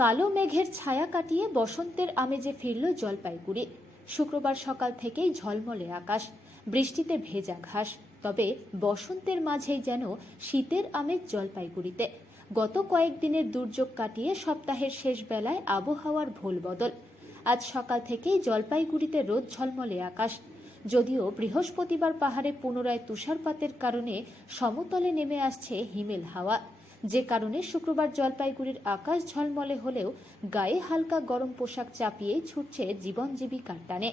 কালো মেঘের ছায়া কাটিয়ে বসন্তের আমেজে ফিরল জলপাইগুড়ি। শুক্রবার সকাল থেকেই ঝলমলে আকাশ, বৃষ্টিতে ভেজা ঘাস, তবে বসন্তের মাঝেই যেন শীতের আমেজ জলপাইগুড়িতে। গত কয়েকদিনের দুর্যোগ কাটিয়ে সপ্তাহের শেষ বেলায় আবহাওয়ার ভোল বদল। আজ সকাল থেকেই জলপাইগুড়িতে রোদ ঝলমলে আকাশ। যদিও বৃহস্পতিবার পাহাড়ে পুনরায় তুষারপাতের কারণে সমতলে নেমে আসছে হিমেল হাওয়া। যে কারণে শুক্রবার জলপাইগুড়ির আকাশ ঝলমলে হলেও গায়ে হালকা গরম পোশাক চাপিয়েই ছুটছে জীবন জীবিকার টানে।